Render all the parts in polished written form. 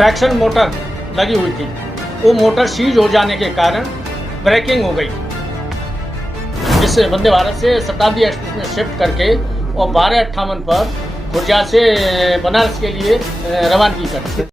Traction motor लगी हुई थी, वो मोटर सीज हो जाने के कारण ब्रेकिंग हो गई। इस वंदे भारत से शताब्दी एक्सप्रेस में शिफ्ट करके और 12:58 पर खुर्जा से बनारस के लिए रवानगी कर।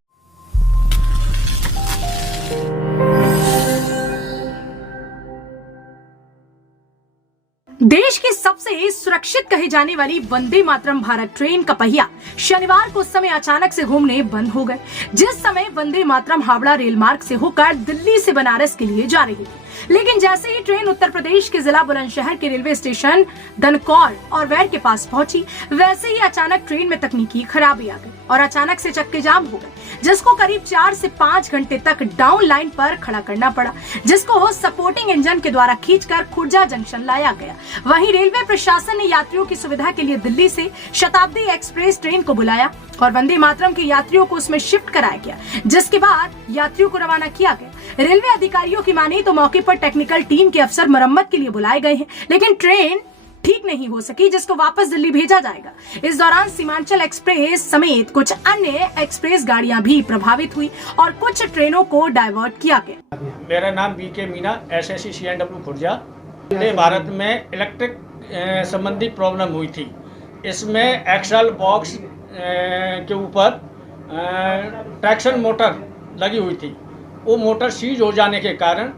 देश की सबसे सुरक्षित कही जाने वाली वंदे मातरम भारत ट्रेन का पहिया शनिवार को उस समय अचानक से घूमने बंद हो गए, जिस समय वंदे मातरम हावड़ा रेल मार्ग से होकर दिल्ली से बनारस के लिए जा रही थी। लेकिन जैसे ही ट्रेन उत्तर प्रदेश के जिला बुलंदशहर के रेलवे स्टेशन दनकौर और वैर के पास पहुंची, वैसे ही अचानक ट्रेन में तकनीकी खराबी आ गई और अचानक से चक्के जाम हो गए, जिसको करीब 4 से 5 घंटे तक डाउन लाइन पर खड़ा करना पड़ा, जिसको सपोर्टिंग इंजन के द्वारा खींचकर खुर्जा जंक्शन लाया गया। वहीं रेलवे प्रशासन ने यात्रियों की सुविधा के लिए दिल्ली से शताब्दी एक्सप्रेस ट्रेन को बुलाया और वंदे मातरम के यात्रियों को उसमें शिफ्ट कराया गया, जिसके बाद यात्रियों को रवाना किया गया। रेलवे अधिकारियों की माने तो मौके पर टेक्निकल टीम के अफसर मरम्मत के लिए बुलाए गए हैं, लेकिन ट्रेन ठीक नहीं हो सकी, जिसको वापस दिल्ली भेजा जाएगा। इस दौरान सीमांचल एक्सप्रेस समेत कुछ अन्य एक्सप्रेस गाड़ियां भी प्रभावित हुई और कुछ ट्रेनों को डाइवर्ट किया गया। मेरा नाम B K Meena, SSC CNW Khurja. Vande Bharat में इलेक्ट्रिक संबंधी प्रॉब्लम हुई थी। इसमें एक्सल बॉक्स के ऊपर ट्रैक्शन मोटर लगी हुई थी, वो मोटर सीज हो जाने के कारण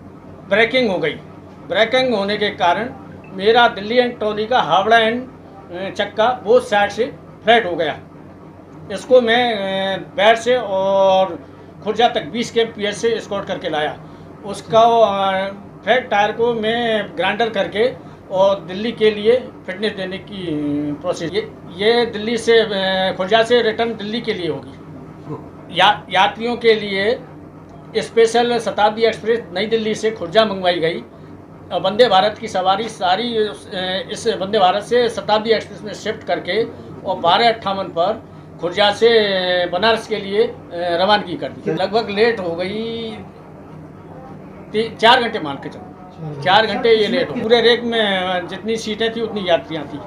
ब्रेकिंग हो गई। ब्रेकिंग होने के कारण मेरा दिल्ली एंड ट्रॉली का हावड़ा एंड चक्का वो साइड से फ्लैट हो गया। इसको मैं बैर से और खुर्जा तक 20 kmph से एस्कॉर्ट करके लाया। उसका फ्लैट टायर को मैं ग्राइंडर करके और दिल्ली के लिए फिटनेस देने की प्रोसेस ये दिल्ली से खुर्जा से रिटर्न दिल्ली के लिए होगी। यात्रियों के लिए स्पेशल शताब्दी एक्सप्रेस नई दिल्ली से खुर्जा मंगवाई गई। वंदे भारत की सवारी सारी इस वंदे भारत से शताब्दी एक्सप्रेस में शिफ्ट करके और 12:58 पर खुर्जा से बनारस के लिए रवानगी कर दी। लगभग लेट हो गई 4 घंटे, मान के चलो 4 घंटे ये लेट हो। पूरे रेक में जितनी सीटें थी उतनी यात्रियां थी।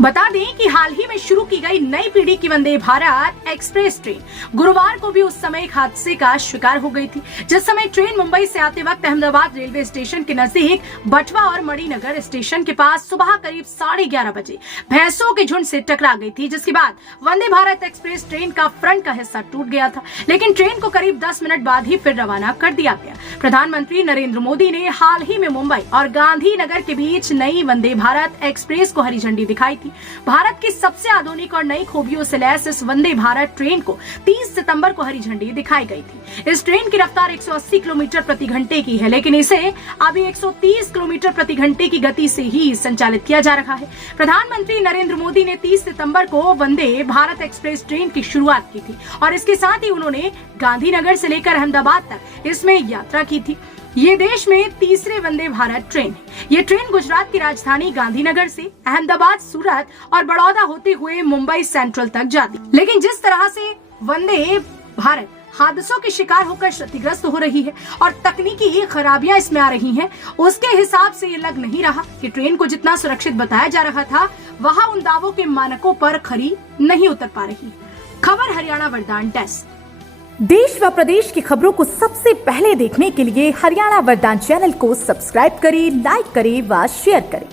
बता दें कि हाल ही में शुरू की गई नई पीढ़ी की वंदे भारत एक्सप्रेस ट्रेन गुरुवार को भी उस समय एक हादसे का शिकार हो गई थी, जिस समय ट्रेन मुंबई से आते वक्त अहमदाबाद रेलवे स्टेशन के नजदीक बटवा और मणिनगर स्टेशन के पास सुबह करीब 11:30 बजे भैंसों के झुंड से टकरा गई थी, जिसके बाद वंदे भारत एक्सप्रेस ट्रेन का फ्रंट का हिस्सा टूट गया था। लेकिन ट्रेन को करीब 10 मिनट बाद ही फिर रवाना कर दिया गया। प्रधानमंत्री नरेंद्र मोदी ने हाल ही में मुंबई और गांधीनगर के बीच नई वंदे भारत एक्सप्रेस को हरी झंडी दिखाई थी। भारत की सबसे आधुनिक और नई खूबियों से लैस इस वंदे भारत ट्रेन को 30 सितंबर को हरी झंडी दिखाई गई थी। इस ट्रेन की रफ्तार 180 किलोमीटर प्रति घंटे की है, लेकिन इसे अभी 130 किलोमीटर प्रति घंटे की गति से ही संचालित किया जा रहा है। प्रधानमंत्री नरेंद्र मोदी ने 30 सितंबर को वंदे भारत एक्सप्रेस ट्रेन की शुरुआत की थी और इसके साथ ही उन्होंने गांधीनगर से लेकर अहमदाबाद तक इसमें यात्रा की थी। ये देश में तीसरे वंदे भारत ट्रेन है। ये ट्रेन गुजरात की राजधानी गांधीनगर से अहमदाबाद, सूरत और बड़ौदा होते हुए मुंबई सेंट्रल तक जाती। लेकिन जिस तरह से वंदे भारत हादसों के शिकार होकर क्षतिग्रस्त हो रही है और तकनीकी खराबियां इसमें आ रही हैं, उसके हिसाब से ये लग नहीं रहा कि ट्रेन को जितना सुरक्षित बताया जा रहा था, वहाँ उन दावों के मानकों पर खरी नहीं उतर पा रही। खबर हरियाणा वरदान डेस्क। देश व प्रदेश की खबरों को सबसे पहले देखने के लिए हरियाणा वरदान चैनल को सब्सक्राइब करें, लाइक करें व शेयर करें।